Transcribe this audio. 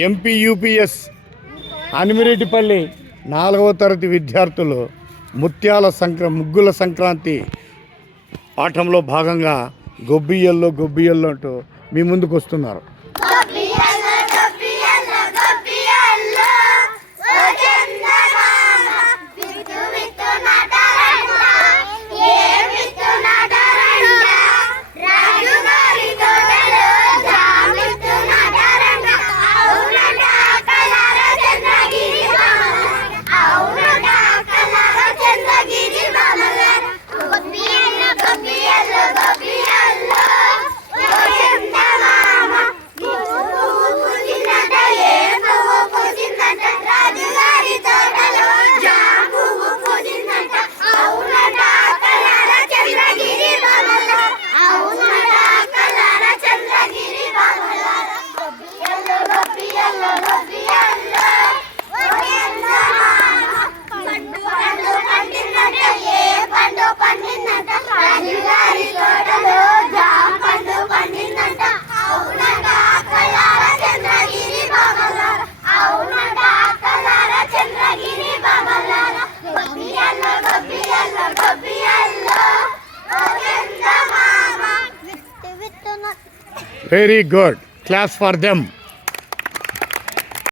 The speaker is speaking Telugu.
ఎంపీ యూపీఎస్ అనిమిరెడ్డిపల్లి 4వ తరగతి విద్యార్థులు ముగ్గుల సంక్రాంతి పాఠంలో భాగంగా గొబ్బియ్యల్లో అంటూ మీ ముందుకు వస్తున్నారు. Very good. Claps for them.